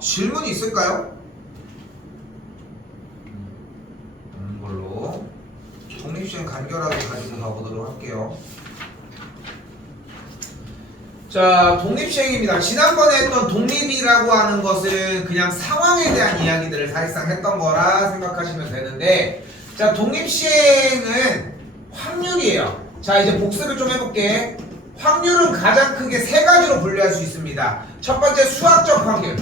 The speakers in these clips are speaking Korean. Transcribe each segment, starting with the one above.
질문이 있을까요? 걸로 독립시행 간결하게 가지고 가보도록 할게요. 자, 독립시행입니다. 지난번에 했던 독립이라고 하는 것은 그냥 상황에 대한 이야기들을 사실상 했던 거라 생각하시면 되는데, 자, 독립시행은 확률이에요. 자, 이제 복습을 좀 해볼게. 확률은 가장 크게 세 가지로 분류할 수 있습니다. 첫 번째, 수학적 확률.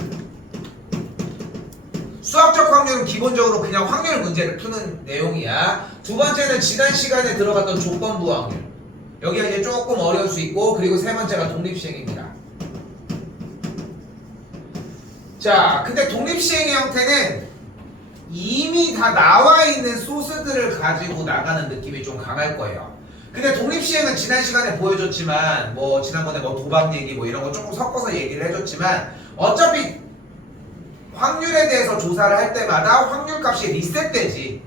수학적 확률은 기본적으로 그냥 확률 문제를 푸는 내용이야. 두 번째는 지난 시간에 들어갔던 조건부 확률. 여기가 이제 조금 어려울 수 있고, 그리고 세 번째가 독립시행입니다. 자, 근데 독립시행의 형태는 이미 다 나와 있는 소스들을 가지고 나가는 느낌이 좀 강할 거예요. 근데 독립시행은 지난 시간에 보여줬지만, 뭐 지난번에 뭐 도박 얘기 뭐 이런 거 조금 섞어서 얘기를 해줬지만, 어차피 확률에 대해서 조사를 할 때마다 확률 값이 리셋되지.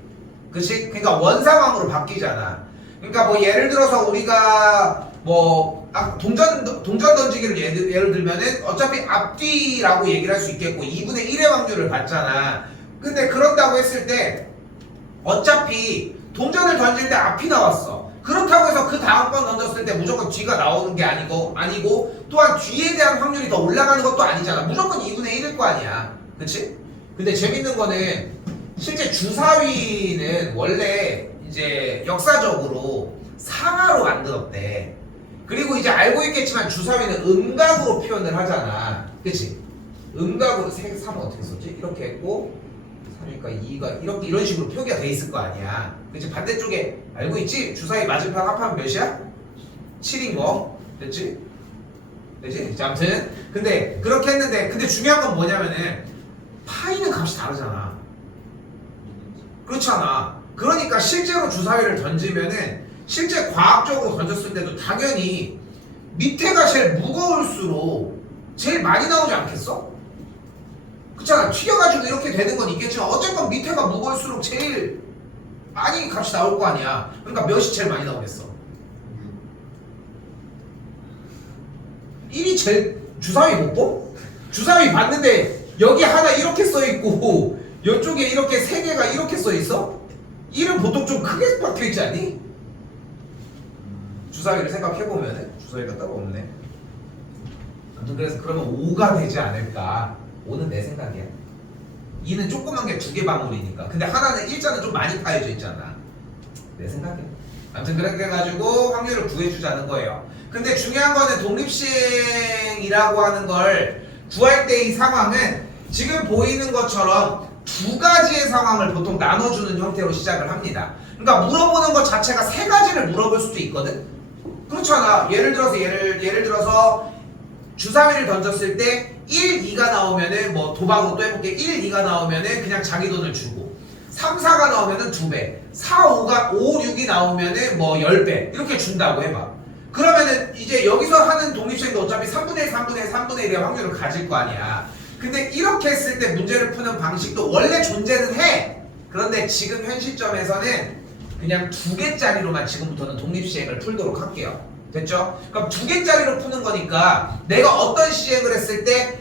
그치? 그러니까 원상황으로 바뀌잖아. 그러니까 뭐 예를 들어서 우리가 뭐 동전 던지기를 예를 들면은 어차피 앞뒤라고 얘기를 할 수 있겠고 2분의 1의 확률을 받잖아. 근데 그런다고 했을 때 어차피 동전을 던질 때 앞이 나왔어. 그렇다고 해서 그 다음 번 던졌을 때 무조건 뒤가 나오는 게 아니고 또한 뒤에 대한 확률이 더 올라가는 것도 아니잖아. 무조건 2분의 1일 거 아니야. 그치? 근데 재밌는 거는 실제 주사위는 원래 이제 역사적으로 상하로 만들었대. 그리고 이제 알고 있겠지만 주사위는 음각으로 표현을 하잖아. 그치? 음각으로 3은 어떻게 썼지? 이렇게 했고 3이니까 2가 이렇게 이런 식으로 표기가 돼 있을 거 아니야. 그치? 반대쪽에 알고 있지? 주사위 맞은편 합하면 몇이야? 7인 거. 됐지? 됐지? 자, 아무튼 근데 그렇게 했는데 근데 중요한 건 뭐냐면은 파이는 값이 다르잖아. 그렇잖아. 그러니까 실제로 주사위를 던지면은 실제 과학적으로 던졌을 때도 당연히 밑에가 제일 무거울수록 제일 많이 나오지 않겠어? 그렇잖아. 튀겨가지고 이렇게 되는 건 있겠지만 어쨌건 밑에가 무거울수록 제일 많이 값이 나올 거 아니야. 그러니까 몇이 제일 많이 나오겠어? 1이 제일 주사위 못 보? 주사위 봤는데 여기 하나 이렇게 써있고 이쪽에 이렇게 세 개가 이렇게 써있어? 1은 보통 좀 크게 박혀있지 않니? 주사위를 생각해보면은 주사위가 따로 없네. 아무튼 그래서 그러면 5가 되지 않을까. 5는 내 생각이야. 2는 조그만 게 2개 방울이니까. 근데 하나는 일자는 좀 많이 파여져 있잖아. 내 생각이야. 아무튼 그렇게 해가지고 확률을 구해주자는 거예요. 근데 중요한 거는 독립시행이라고 하는 걸 구할 때 이 상황은 지금 보이는 것처럼 두 가지의 상황을 보통 나눠주는 형태로 시작을 합니다. 그러니까 물어보는 것 자체가 세 가지를 물어볼 수도 있거든. 그렇잖아. 예를 들어서 주사위를 던졌을 때 1, 2가 나오면은 뭐 도박으로 또 해볼게. 1, 2가 나오면은 그냥 자기 돈을 주고 3, 4가 나오면은 2배 4, 5가 5, 6이 나오면은 뭐 10배 이렇게 준다고 해봐. 그러면은 이제 여기서 하는 독립시행도 어차피 3분의 1, 3분의 1, 3분의 1의 확률을 가질 거 아니야. 근데 이렇게 했을 때 문제를 푸는 방식도 원래 존재는 해. 그런데 지금 현 시점에서는 그냥 2개짜리로만 지금부터는 독립시행을 풀도록 할게요. 됐죠? 그럼 2개짜리로 푸는 거니까 내가 어떤 시행을 했을 때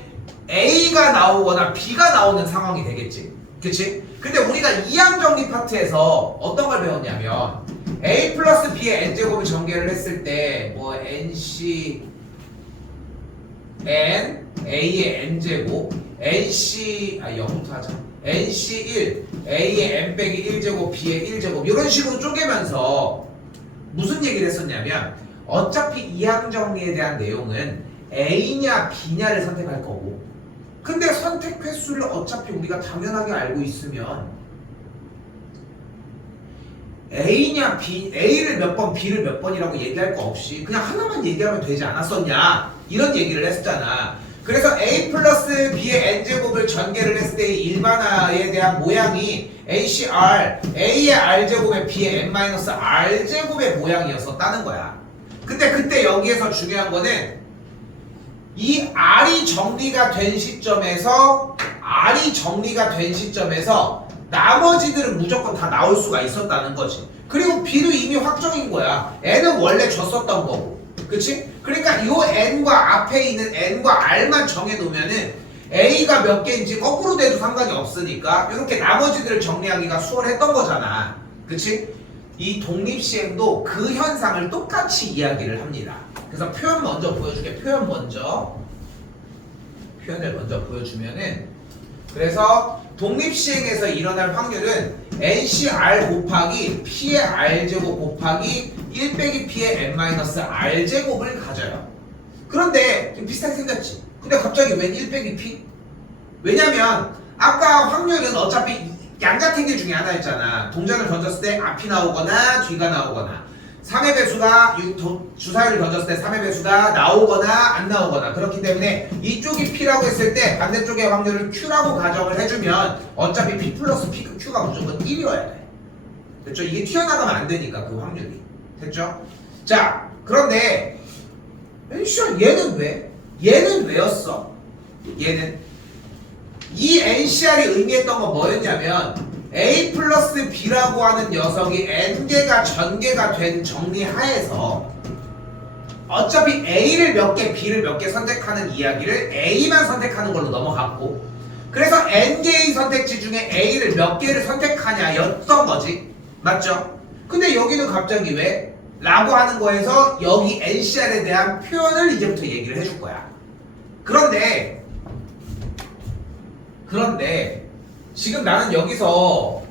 A가 나오거나 B가 나오는 상황이 되겠지. 그치? 근데 우리가 이항정리 파트에서 어떤 걸 배웠냐면 A 플러스 B의 n제곱을 전개를 했을 때 뭐 NC N A의 n제곱 NC 0부터 하자. NC1 A의 n 빼기 1제곱 B의 1제곱 이런 식으로 쪼개면서 무슨 얘기를 했었냐면 어차피 이항정리에 대한 내용은 A냐 B냐를 선택할 거고 근데 선택 횟수를 어차피 우리가 당연하게 알고 있으면 A냐 B, A를 몇 번, B를 몇 번이라고 얘기할 거 없이 그냥 하나만 얘기하면 되지 않았었냐 이런 얘기를 했었잖아. 그래서 A 플러스 B의 n제곱을 전개를 했을 때의 일반화에 대한 모양이 ACR, A의 R제곱에 B의 n-R제곱의 모양이었었다는 거야. 근데 그때 여기에서 중요한 거는 이 R이 정리가 된 시점에서 나머지들은 무조건 다 나올 수가 있었다는 거지. 그리고 B도 이미 확정인 거야. N은 원래 줬었던 거고. 그치? 그러니까 이 N과 앞에 있는 N과 R만 정해놓으면은 A가 몇 개인지 거꾸로 돼도 상관이 없으니까 이렇게 나머지들을 정리하기가 수월했던 거잖아. 그치? 이 독립시행도 그 현상을 똑같이 이야기를 합니다. 그래서 표현 먼저 보여줄게. 표현을 먼저 보여주면은, 그래서 독립시행에서 일어날 확률은 NCR 곱하기 P의 R제곱 곱하기 1 빼기 P의 N-R제곱을 가져요. 그런데 좀 비슷하게 생겼지. 근데 갑자기 웬 1 빼기 P? 왜냐면 아까 확률은 어차피 양같은 게 중에 하나였잖아. 동전을 던졌을 때 앞이 나오거나 뒤가 나오거나, 3의 배수가 주사위를 던졌을 때 3의 배수가 나오거나 안 나오거나, 그렇기 때문에 이쪽이 P라고 했을 때 반대쪽의 확률을 Q라고 가정을 해주면 어차피 P 플러스 Q가 무조건 1이어야 돼. 됐죠? 이게 튀어나가면 안 되니까 그 확률이. 됐죠? 자, 그런데 얘는 왜? 얘는 왜였어? 얘는 이 NCR이 의미했던 건 뭐였냐면 A 플러스 B라고 하는 녀석이 N개가 전개가 된 정리하에서 어차피 A를 몇 개, B를 몇 개 선택하는 이야기를 A만 선택하는 걸로 넘어갔고, 그래서 N개의 선택지 중에 A를 몇 개를 선택하냐 였던 거지. 맞죠? 근데 여기는 갑자기 왜? 라고 하는 거에서 여기 NCR에 대한 표현을 이제부터 얘기를 해줄 거야. 그런데 지금 나는 여기서,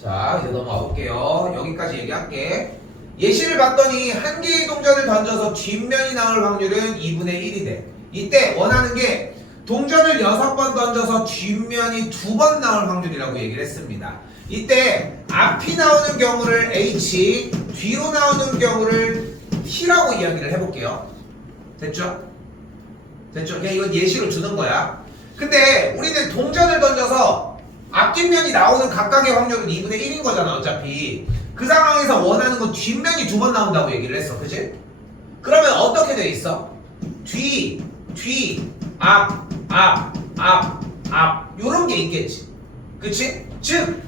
자 이제 넘어가 볼게요. 여기까지 얘기할게. 예시를 봤더니 한 개의 동전을 던져서 뒷면이 나올 확률은 2분의 1이 돼. 이때 원하는 게 동전을 6번 던져서 뒷면이 2번 나올 확률이라고 얘기를 했습니다. 이때 앞이 나오는 경우를 H, 뒤로 나오는 경우를 T라고 이야기를 해볼게요. 됐죠? 됐죠? 그냥 이건 예시로 주는 거야. 근데 우리는 동전을 던져서 앞뒷면이 나오는 각각의 확률은 2분의 1인 거잖아 어차피. 그 상황에서 원하는 건 뒷면이 2번 나온다고 얘기를 했어. 그치? 그러면 어떻게 돼 있어? 뒤, 앞 요런 게 있겠지. 그치? 즉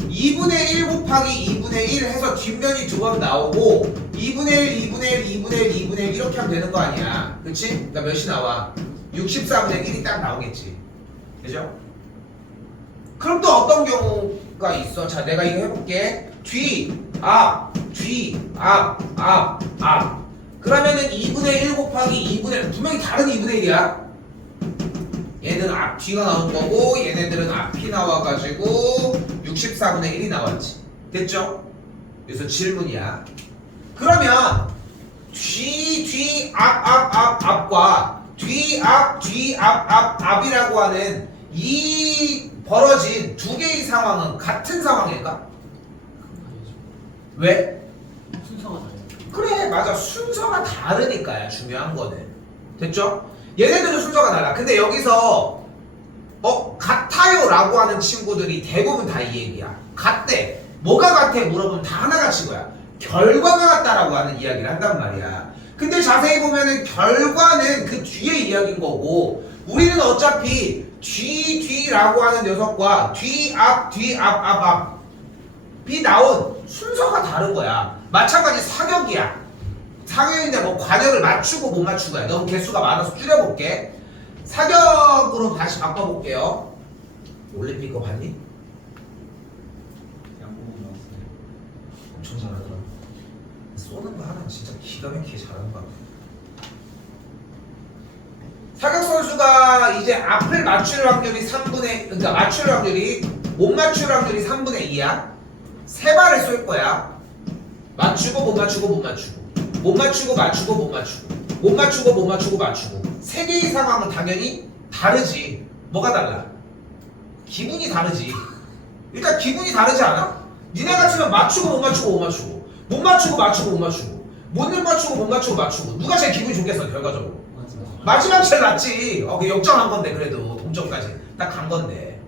2분의 1 곱하기 2분의 1 해서 뒷면이 2번 나오고 2분의 1, 2분의 1, 2분의 1, 2분의 1 이렇게 하면 되는 거 아니야. 그치? 그러니까 몇이 나와? 64분의 1이 딱 나오겠지. 그죠? 그럼 또 어떤 경우가 있어? 자, 내가 이거 해볼게. 뒤, 앞. 그러면은 2분의 1 곱하기 2분의 1, 분명히 다른 2분의 1이야. 얘는 앞, 뒤가 나온 거고, 얘네들은 앞이 나와가지고 64분의 1이 나왔지. 됐죠? 그래서 질문이야. 그러면 앞과 앞이라고 하는 이 벌어진 두 개의 상황은 같은 상황일까? 왜? 순서가 다르요. 그래, 맞아. 순서가 다르니까야 중요한 거는. 됐죠? 얘네들은 순서가 달라. 근데 여기서 같아요 라고 하는 친구들이 대부분 다 이 얘기야. 같대. 뭐가 같아? 물어보면 다 하나같이 거야. 결과가 같다라고 하는 이야기를 한단 말이야. 근데 자세히 보면은 결과는 그 뒤에 이야기인 거고, 우리는 어차피 뒤라고 하는 녀석과 앞이 나온 순서가 다른 거야. 마찬가지 사격이야. 사격인데 뭐 관역을 맞추고 못 맞추고야. 너무 개수가 많아서 줄여볼게. 사격으로 다시 바꿔볼게요. 올림픽 거 봤니? 양보고 나왔어요. 엄청 잘하더라. 쏘는 거 하나 진짜 기가 막히게 잘하는 거 같아. 사격 선수가 이제 앞을 맞출 확률이 3분의, 그러니까 맞출 확률이, 못 맞출 확률이 3분의 2야. 세 발을 쏠 거야. 맞추고 못 맞추고 못 맞추고, 못 맞추고 맞추고 못 맞추고, 못 맞추고 못 맞추고 맞추고. 세 개의 상황은 당연히 다르지. 뭐가 달라? 기분이 다르지. 일단 기분이 다르지 않아? 니네가 치면 맞추고 못 맞추고 못 맞추고, 못 맞추고 맞추고 못 맞추고, 못 맞추고 못 맞추고 맞추고, 누가 제일 기분이 좋겠어 결과적으로? 마지막 제일 낫지. 그 역전한 건데, 그래도 동점까지 딱 간 건데.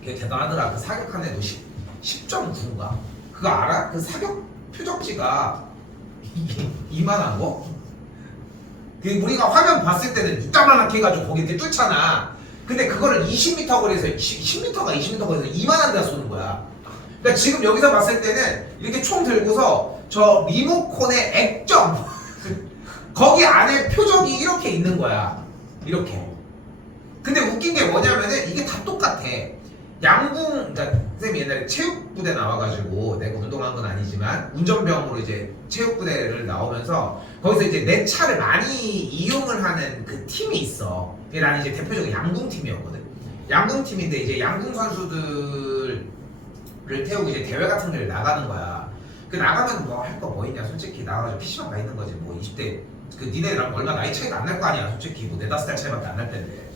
그게 대단하더라. 그 사격한 애도 10.9인가? 그거 알아? 그 사격 표적지가 이만한 거? 그 우리가 화면 봤을 때는 이따만하게 해가지고 거기 이렇게 뚫잖아. 근데 그거를 20m 거리에서 10m가 20m 거리에서 이만한 데다 쏘는 거야. 그러니까 지금 여기서 봤을 때는 이렇게 총 들고서 저 리모컨의 액정 거기 안에 표적이 이렇게 있는 거야. 이렇게. 근데 웃긴 게 뭐냐면은 이게 다 똑같아. 양궁, 그러니까 선생님이 옛날에 체육부대 나와가지고 내가 운동한 건 아니지만 운전병으로 이제 체육부대를 나오면서 거기서 이제 내 차를 많이 이용을 하는 그 팀이 있어. 근데 나는 이제 대표적인 양궁팀이었거든. 양궁팀인데 이제 양궁 선수들을 태우고 이제 대회 같은 데를 나가는 거야. 그 나가면 뭐 할 거 뭐 있냐 솔직히 나가가지고 PC방 가 있는 거지. 뭐 20대 그 니네랑 얼마 나이 차이가 안 날 거 아니야 솔직히. 뭐 4-5살 차이밖에 안 날 텐데.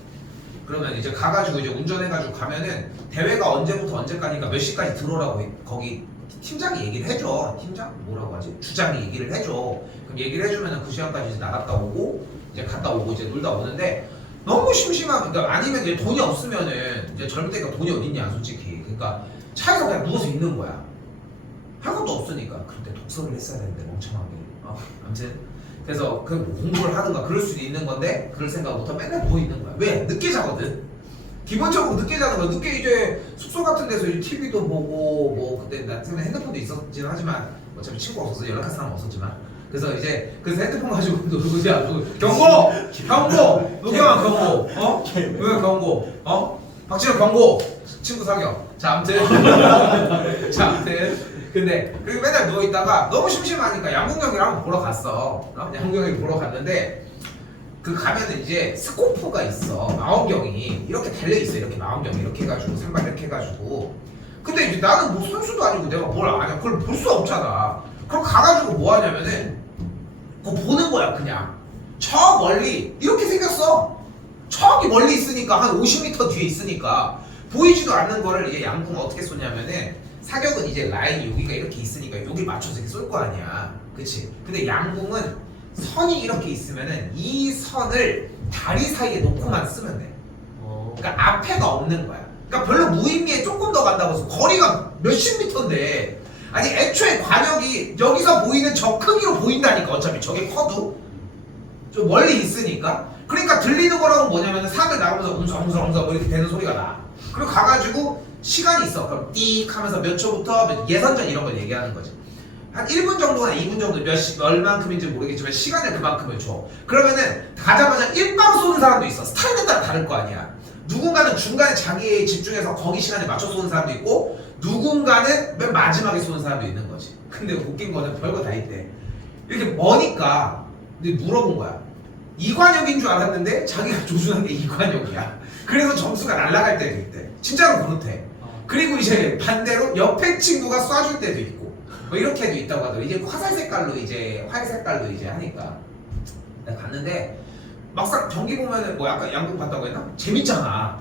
그러면 이제 가가지고 이제 운전해가지고 가면은 대회가 언제부터 언제까지니까 몇 시까지 들어오라고 거기 팀장이 얘기를 해줘. 팀장 뭐라고 하지? 주장이 얘기를 해줘. 그럼 얘기를 해주면은 그 시간까지 이제 나갔다 오고 이제 갔다 오고 이제 놀다 오는데 너무 심심한. 그러니까 아니면 이제 돈이 없으면은 이제 젊을 때가 돈이 어딨냐 솔직히. 그러니까 차에서 그냥 누워서 있는 거야. 할 것도 없으니까. 그런데 독서를 했어야 되는데 멍청하게. 아무튼. 그래서 그 공부를 하든가 그럴 수도 있는 건데 그럴 생각 못하고 맨날 누워 있는 거야. 왜? 늦게 자거든. 기본적으로 늦게 자는 거야. 늦게 이제 숙소 같은 데서 이제 TV도 보고 뭐 그때 나 핸드폰도 있었긴 하지만 어차피 친구 없어서 연락할 사람 없었지만 그래서 핸드폰 가지고 놀고 이제 경고 누구야 경고 왜 경고 박진영 경고 친구 사겨. 자 아무튼 근데 그리고 맨날 누워 있다가 너무 심심하니까 양궁 경기를 한번 보러 갔어. 양궁 경기를 보러 갔는데 그 가면은 이제 스코프가 있어. 망원경이 이렇게 달려 있어. 이렇게 망원경 이렇게 해가지고 산발 이렇게 해가지고. 근데 이제 나는 뭐 선수도 아니고 내가 뭘 아냐. 그걸 볼 수 없잖아. 그럼 가가지고 뭐 하냐면은 그거 보는 거야 그냥. 저 멀리 이렇게 생겼어. 저기 멀리 있으니까 한 50m 뒤에 있으니까 보이지도 않는 거를 이제 양궁 어떻게 쏘냐면은 사격은 이제 라인이 여기가 이렇게 있으니까 여기 맞춰서 이렇게 쏠 거 아니야. 그치? 근데 양궁은 선이 이렇게 있으면은 이 선을 다리 사이에 놓고만 쓰면 돼. 그러니까 앞에가 없는 거야. 그러니까 별로 무의미해. 조금 더 간다고 해서 거리가 몇십 미터인데 아니 애초에 관역이 여기서 보이는 저 크기로 보인다니까. 어차피 저게 커도 좀 멀리 있으니까. 그러니까 들리는 거라고 뭐냐면은 산을 나가면서 웅성웅성 뭐 이렇게 되는 소리가 나. 그리고 가가지고 시간이 있어. 그럼 띡 하면서 몇 초부터 예선전 이런 걸 얘기하는 거지. 한 1분 정도나 2분 정도 얼만큼인지 모르겠지만 시간을 그만큼을 줘. 그러면은 가자마자 일방 쏘는 사람도 있어. 스타일에 따라 다를 거 아니야. 누군가는 중간에 자기에 집중해서 거기 시간에 맞춰 쏘는 사람도 있고 누군가는 맨 마지막에 쏘는 사람도 있는 거지. 근데 웃긴 거는 별거 다 있대. 이렇게 머니까 물어본 거야. 이관역인 줄 알았는데 자기가 조준한 게 이관역이야. 그래서 점수가 날아갈 때도 있대. 진짜로 그렇대. 그리고 이제 반대로 옆에 친구가 쏴줄 때도 있고 뭐 이렇게도 있다고 하더라고. 이제 화살 색깔로 이제 활 색깔로 이제 하니까 내가 갔는데 막상 경기 보면은 뭐 약간 양궁 봤다고 했나? 재밌잖아.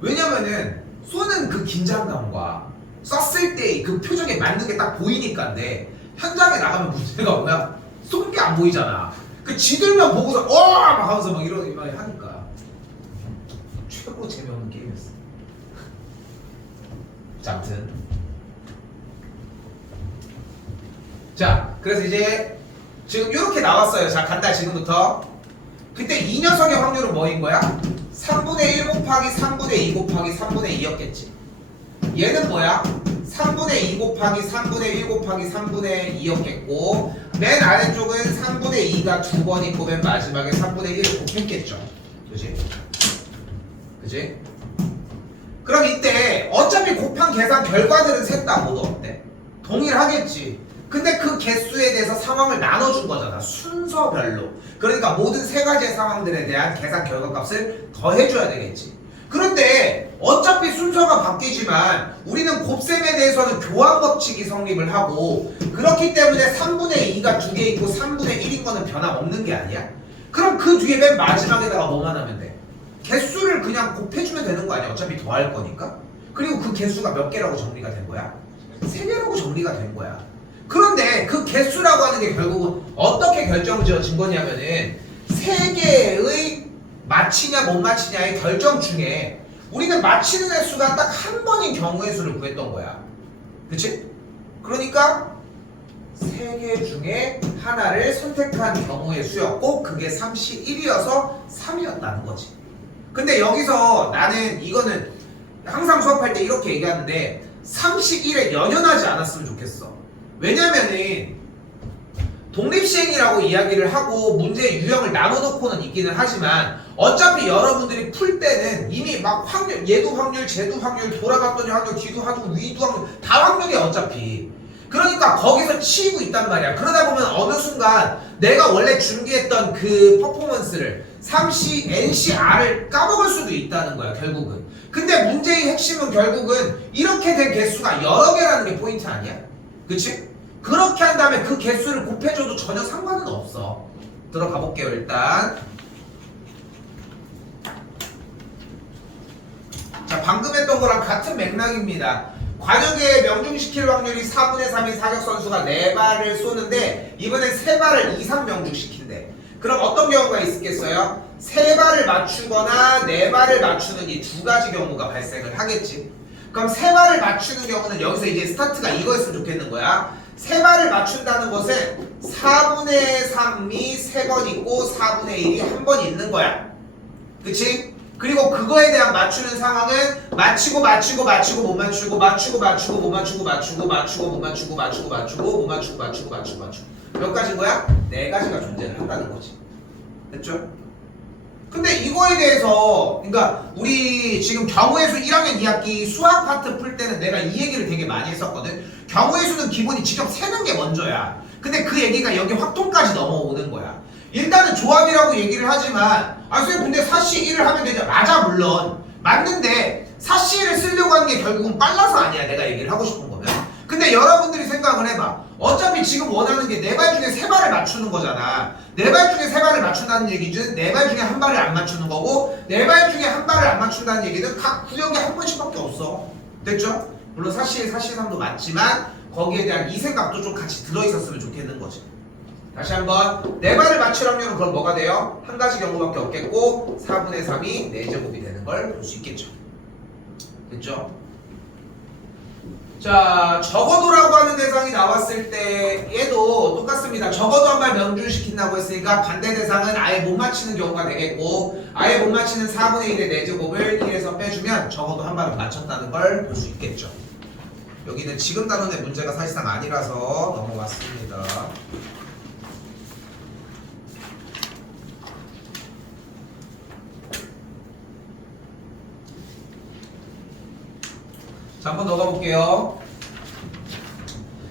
왜냐면은 쏘는 그 긴장감과 쐈을 때 그 표정에 맞는 게 딱 보이니까인데 현장에 나가면 문제가 뭐야? 쏜 게 안 보이잖아. 그 지들만 보고서 막 하면서 막 이런 말 하니까 최고 재미없는 게임이었어. 자, 아무튼 자, 그래서 이제 지금 이렇게 나왔어요. 자, 간다 지금부터. 그때 이 녀석의 확률은 뭐인 거야? 3분의 1 곱하기 3분의 2 곱하기 3분의 2였겠지. 얘는 뭐야? 3분의 2 곱하기 3분의 1 곱하기 3분의 2였겠고 맨 아래쪽은 3분의 2가 두 번 있고 맨 마지막에 3분의 1을 곱했겠죠. 그지? 그지? 그럼 이때 어차피 곱한 계산 결과들은 셋 다 모두 어때? 동일하겠지. 근데 그 개수에 대해서 상황을 나눠준 거잖아. 순서별로. 그러니까 모든 세 가지의 상황들에 대한 계산 결과값을 더해줘야 되겠지. 그런데 어차피 순서가 바뀌지만 우리는 곱셈에 대해서는 교환 법칙이 성립을 하고 그렇기 때문에 3분의 2가 두 개 있고 3분의 1인 거는 변함없는 게 아니야? 그럼 그 뒤에 맨 마지막에다가 뭐만 하면 돼? 개수를 그냥 곱해주면 되는 거 아니야? 어차피 더할 거니까. 그리고 그 개수가 몇 개라고 정리가 된 거야? 3개라고 정리가 된 거야. 그런데 그 개수라고 하는 게 결국은 어떻게 결정지어진 거냐면은 3개의 맞히냐 못 맞히냐의 결정 중에 우리는 맞히는 횟수가 딱 한 번인 경우의 수를 구했던 거야. 그치? 그러니까 3개 중에 하나를 선택한 경우의 수였고 그게 31이어서 3이었다는 거지. 근데 여기서 나는 이거는 항상 수업할 때 이렇게 얘기하는데 31에 연연하지 않았으면 좋겠어. 왜냐면은 독립시행이라고 이야기를 하고 문제의 유형을 나눠놓고는 있기는 하지만 어차피 여러분들이 풀 때는 이미 막 확률, 얘도 확률, 쟤도 확률, 돌아갔더니 확률, 뒤도 확률, 위도 확률 다 확률이야 어차피. 그러니까 거기서 치이고 있단 말이야. 그러다 보면 어느 순간 내가 원래 준비했던 그 퍼포먼스를 3C, NCR을 까먹을 수도 있다는 거야 결국은. 근데 문제의 핵심은 결국은 이렇게 된 개수가 여러 개라는 게 포인트 아니야? 그치? 그렇게 한 다음에 그 개수를 곱해줘도 전혀 상관은 없어. 들어가 볼게요 일단. 자, 방금 했던 거랑 같은 맥락입니다. 관역에 명중시킬 확률이 4분의 3인 사격 선수가 4발을 쏘는데 이번엔 3발을 이상 명중시킨대. 그럼 어떤 경우가 있겠어요? 3발을 맞추거나 4발을 맞추는 이 두 가지 경우가 발생을 하겠지. 그럼 3발을 맞추는 경우는 여기서 이제 스타트가 이거였으면 좋겠는 거야. 3발을 맞춘다는 것은 4분의 3이 3번 있고 4분의 1이 한 번 있는 거야. 그치? 그리고 그거에 대한 맞추는 상황은 맞추고 못 맞추고 못 맞추고 못 맞추고 못 맞추고 못 맞추고 몇 가지인 거야? 4가지가 존재를 한다는 거지. 됐죠? 근데 이거에 대해서 그러니까 우리 지금 경우의 수 1학년 2학기 수학 파트 풀 때는 내가 이 얘기를 되게 많이 했었거든. 경우의 수는 기본이 직접 세는 게 먼저야. 근데 그 얘기가 여기 확통까지 넘어오는 거야. 일단은 조합이라고 얘기를 하지만 선생님 근데 사시 1을 하면 되죠. 맞아 물론 맞는데 사시 1을 쓰려고 하는 게 결국은 빨라서 아니야. 내가 얘기를 하고 싶은 거면. 근데 여러분들이 생각을 해봐. 어차피 지금 원하는 게 4발 중에 3발을 맞추는 거잖아. 4발 중에 3발을 맞춘다는 얘기는 4발 중에 1발을 안 맞추는 거고 4발 중에 1발을 안 맞춘다는 얘기는 각 구역에 한 번씩밖에 없어. 됐죠? 물론 사시 1, 사시 3도 맞지만 거기에 대한 이 생각도 좀 같이 들어있었으면 좋겠는 거지. 다시 한번 4발을 맞출 확률은 그럼 뭐가 돼요? 한 가지 경우밖에 없겠고 4분의 3이 4제곱이 되는 걸 볼 수 있겠죠. 됐죠? 자, 적어도라고 하는 대상이 나왔을 때 얘도 똑같습니다. 적어도 한 발 명중시킨다고 했으니까 반대 대상은 아예 못 맞히는 경우가 되겠고 아예 못 맞히는 4분의 1의 4제곱을 1에서 빼주면 적어도 한 발은 맞췄다는 걸 볼 수 있겠죠. 여기는 지금 다룬 문제가 사실상 아니라서 넘어갔습니다. 자, 한번 더 가볼게요.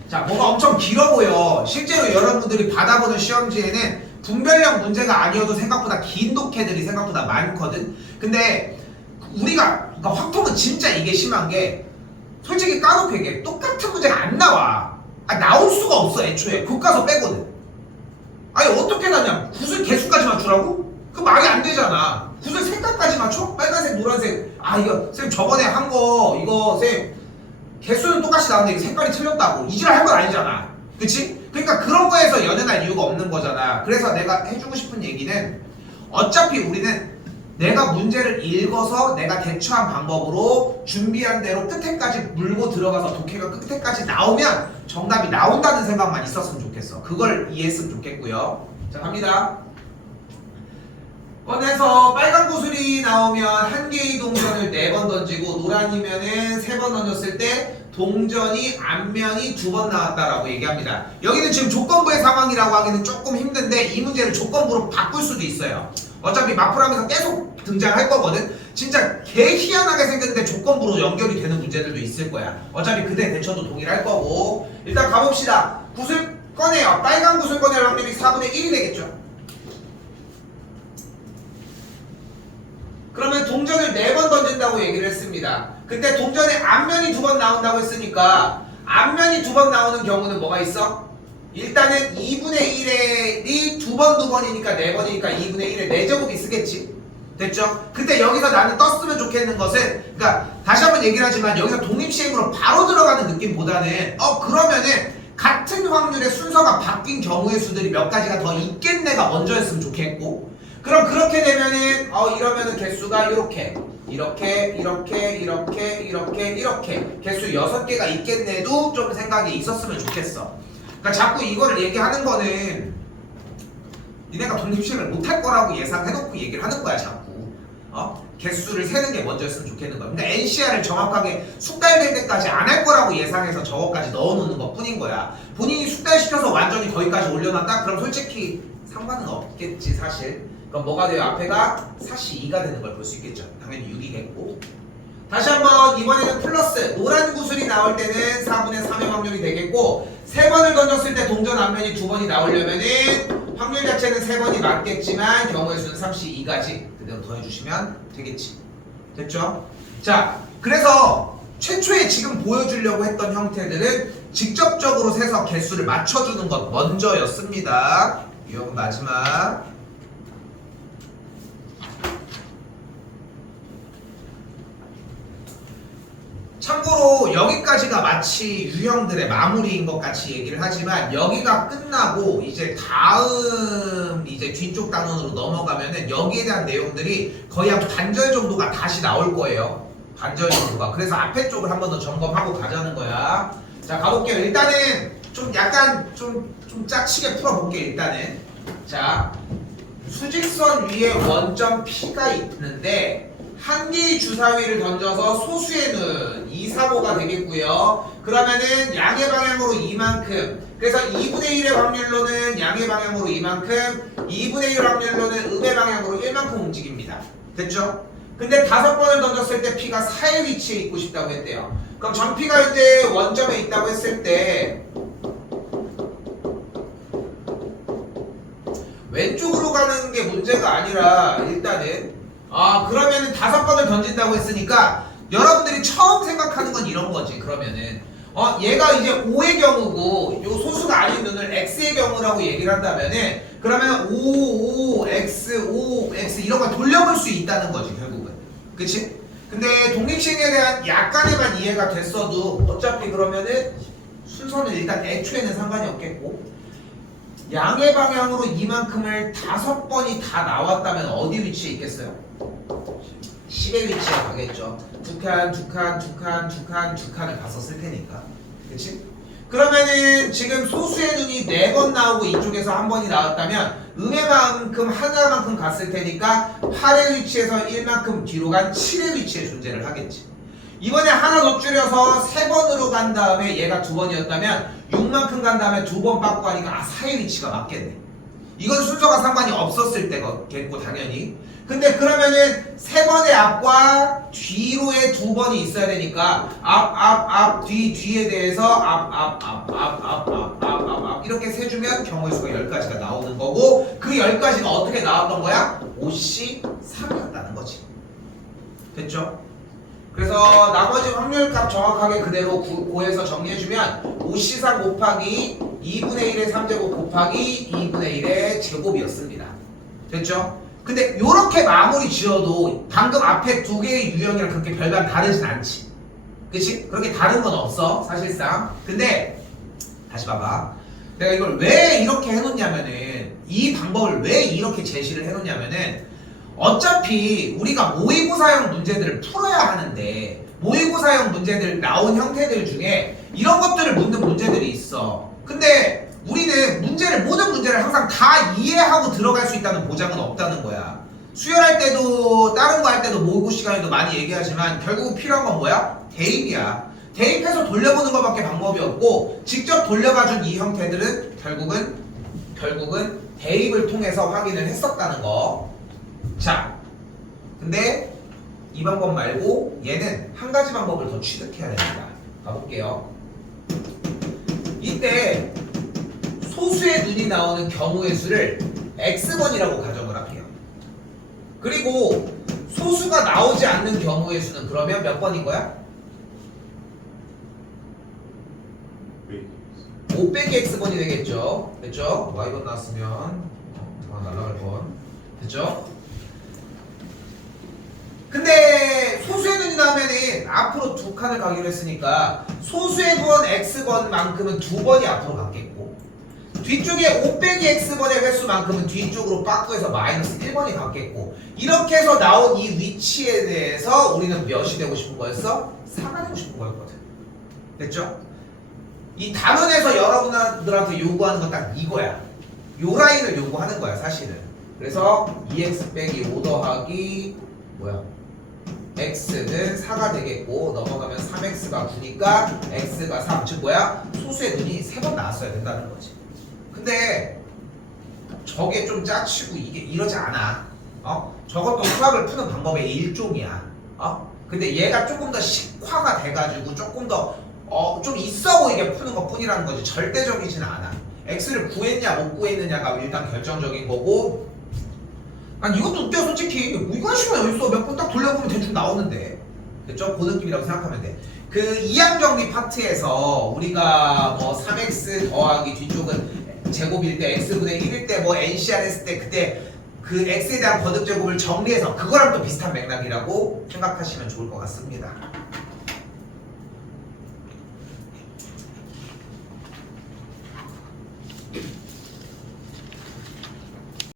자, 뭐가 엄청 길어 보여. 실제로 여러분들이 받아보는 시험지에는 분별력 문제가 아니어도 생각보다 긴 독해들이 생각보다 많거든. 근데 우리가 그러니까 확통은 진짜 이게 심한 게 솔직히 까놓고 얘기해. 똑같은 문제가 안 나와. 나올 수가 없어 애초에. 교과서 빼거든. 아니 어떻게 나냐. 구슬 개수까지 맞추라고? 그 말이 안 되잖아. 구슬 색깔까지 맞춰? 빨간색, 노란색. 이거 선생님 저번에 한 거 이거 선생님 개수는 똑같이 나오는데 이게 색깔이 틀렸다고 이지랄 한 건 아니잖아. 그치? 그러니까 그런 거에서 연연할 이유가 없는 거잖아. 그래서 내가 해주고 싶은 얘기는 어차피 우리는 내가 문제를 읽어서 내가 대처한 방법으로 준비한 대로 끝에까지 물고 들어가서 독해가 끝에까지 나오면 정답이 나온다는 생각만 있었으면 좋겠어. 그걸 이해했으면 좋겠고요. 자, 갑니다. 꺼내서 빨간 구슬이 나오면 한 개의 동전을 4번 던지고 노란이면은 3번 던졌을 때 동전이 앞면이 2번 나왔다라고 얘기합니다. 여기는 지금 조건부의 상황이라고 하기는 조금 힘든데 이 문제를 조건부로 바꿀 수도 있어요. 어차피 마플하면서 계속 등장할 거거든. 진짜 개 희한하게 생겼는데 조건부로 연결이 되는 문제들도 있을 거야. 어차피 그때 대처도 동일할 거고. 일단 가봅시다. 구슬 꺼내요. 빨간 구슬 꺼낼 확률이 4분의 1이 되겠죠. 그러면 동전을 4번 던진다고 얘기를 했습니다. 그때 동전의 앞면이 2번 나온다고 했으니까 앞면이 2번 나오는 경우는 뭐가 있어? 일단은 2분의 1이 2번이니까 4번이니까 2분의 1에 4제곱이 쓰겠지. 됐죠? 근데 여기서 나는 떴으면 좋겠는 것은 그러니까 다시 한번 얘기를 하지만 여기서 독립시행으로 바로 들어가는 느낌보다는 그러면은 같은 확률의 순서가 바뀐 경우의 수들이 몇 가지가 더 있겠네가 먼저였으면 좋겠고 그럼 그렇게 되면은 이러면은 개수가 이렇게 개수 6개가 있겠네도 좀 생각이 있었으면 좋겠어. 그러니까 자꾸 이거를 얘기하는 거는 니네가 독립시행을 못할 거라고 예상해놓고 얘기를 하는 거야 자꾸. 개수를 세는 게 먼저였으면 좋겠는 거야. 그러니까 NCR을 정확하게 숙달될 때까지 안 할 거라고 예상해서 저거까지 넣어놓는 것 뿐인 거야. 본인이 숙달시켜서 완전히 거기까지 올려놨다? 그럼 솔직히 상관은 없겠지 사실. 그럼 뭐가 돼요? 앞에가 사시 2가 되는 걸 볼 수 있겠죠. 당연히 6이겠고. 다시 한번 이번에는 플러스 노란 구슬이 나올 때는 4분의 3의 확률이 되겠고 3번을 던졌을 때 동전 앞면이 2번이 나오려면은 확률 자체는 3번이 맞겠지만 경우의 수는 3시 2가지 그대로 더해주시면 되겠지. 됐죠? 자, 그래서 최초에 지금 보여주려고 했던 형태들은 직접적으로 세서 개수를 맞춰주는 것 먼저였습니다. 이건 마지막. 참고로 여기까지가 마치 유형들의 마무리인 것 같이 얘기를 하지만 여기가 끝나고 이제 다음 이제 뒤쪽 단원으로 넘어가면은 여기에 대한 내용들이 거의 한 반절 정도가 다시 나올 거예요. 반절 정도가. 그래서 앞에 쪽을 한 번 더 점검하고 가자는 거야. 자, 가볼게요. 일단은 좀 약간 좀 짝치게 풀어볼게요. 일단은 자, 수직선 위에 원점 P가 있는데 한 개의 주사위를 던져서 소수의 눈 2, 4, 5가 되겠고요. 그러면은 양의 방향으로 이만큼, 그래서 2분의 1의 확률로는 양의 방향으로 이만큼, 2분의 1 확률로는 음의 방향으로 1만큼 움직입니다. 됐죠? 근데 5번을 던졌을 때 P가 4의 위치에 있고 싶다고 했대요. 그럼 전 P가 이제 원점에 있다고 했을 때 왼쪽으로 가는 게 문제가 아니라 일단은 그러면은 5번을 던진다고 했으니까 여러분들이 처음 생각하는 건 이런 거지. 그러면은 얘가 이제 5의 경우고 요 소수가 아닌 눈을 x의 경우라고 얘기를 한다면은 그러면 5, x, 5, x 이런 걸 돌려볼 수 있다는 거지 결국은. 그치? 근데 독립시행에 대한 약간의만 이해가 됐어도 어차피 그러면은 순서는 일단 애초에는 상관이 없겠고 양의 방향으로 이만큼을 5번이 다 나왔다면 어디 위치에 있겠어요? 10의 위치에 가겠죠. 두 칸을 봤었을 테니까. 그치? 그러면은 지금 소수의 눈이 4번 나오고 이쪽에서 한 번이 나왔다면 음의 만큼 하나만큼 갔을 테니까 8의 위치에서 1만큼 뒤로 간 7의 위치에 존재를 하겠지. 이번에 하나 더 줄여서 3번으로 간 다음에 얘가 2번이었다면 6만큼 간 다음에 2번 빠꾸 하니까 4의 위치가 맞겠네. 이건 순서가 상관이 없었을 때겠고 당연히. 근데 그러면은 3번의 앞과 뒤로의 2번이 있어야 되니까 앞, 뒤에 대해서 앞 이렇게 세주면 경우의 수가 10가지가 나오는 거고 그 10가지가 어떻게 나왔던 거야? 5C 3이었다는 거지. 됐죠? 그래서 나머지 확률값 정확하게 그대로 고해서 정리해주면 5C3 곱하기 2분의 1의 3제곱 곱하기 2분의 1의 제곱이었습니다. 됐죠? 근데 요렇게 마무리 지어도 방금 앞에 2개의 유형이랑 그렇게 별반 다르진 않지. 그치? 그렇게 다른 건 없어 사실상. 근데 다시 봐봐. 내가 이걸 왜 이렇게 해놓냐면은 이 방법을 왜 이렇게 제시를 해놓냐면은 어차피 우리가 모의고사형 문제들을 풀어야 하는데 모의고사형 문제들 나온 형태들 중에 이런 것들을 묻는 문제들이 있어. 근데 우리는 모든 문제를 항상 다 이해하고 들어갈 수 있다는 보장은 없다는 거야. 수혈할 때도 다른 거 할 때도 모의고 시간에도 많이 얘기하지만 결국 필요한 건 뭐야? 대입이야. 대입해서 돌려보는 것밖에 방법이 없고 직접 돌려봐준 이 형태들은 결국은 대입을 통해서 확인을 했었다는 거. 자, 근데 이 방법 말고 얘는 한 가지 방법을 더 취득해야 됩니다. 가볼게요. 이때 소수의 눈이 나오는 경우의 수를 x번이라고 가정을 할게요. 그리고 소수가 나오지 않는 경우의 수는 그러면 몇 번인 거야? 5 빼기 x번이 되겠죠. 됐죠? y번 나왔으면 날라갈 뻔. 됐죠? 근데 소수의 눈이 나오면은 앞으로 2칸을 가기로 했으니까 소수의 번 x번만큼은 2번이 앞으로 갔겠고 뒤쪽에 5 빼기 x번의 횟수만큼은 뒤쪽으로 빠꾸해서 마이너스 1번이 갔겠고 이렇게 해서 나온 이 위치에 대해서 우리는 몇이 되고 싶은 거였어? 4가 되고 싶은 거였거든. 됐죠? 이 단원에서 여러분들한테 요구하는 건 딱 이거야. 요 라인을 요구하는 거야 사실은. 그래서 2x 빼기 5 더하기 뭐야? x는 4가 되겠고 넘어가면 3x가 9니까 x가 3. 즉 뭐야? 소수의 눈이 3번 나왔어야 된다는 거지. 근데 저게 좀 짜치고 이게 이러지 않아. 저것도 수학을 푸는 방법의 일종이야. 근데 얘가 조금 더 식화가 돼가지고 조금 더 좀 있어 보이게 푸는 것 뿐이라는 거지. 절대적이진 않아. x를 구했냐 못 구했느냐가 일단 결정적인 거고. 아니 이것도 웃겨 솔직히. 이건 시간 여기 있어. 몇 번 딱 돌려보면 대충 나오는데. 그쵸? 그 느낌이라고 생각하면 돼. 그 이항정리 파트에서 우리가 뭐 3x 더하기 뒤쪽은 제곱일 때 x분의 1일 때 뭐 NCR 했을 때 그때 그 x에 대한 거듭 제곱을 정리해서 그거랑 또 비슷한 맥락이라고 생각하시면 좋을 것 같습니다.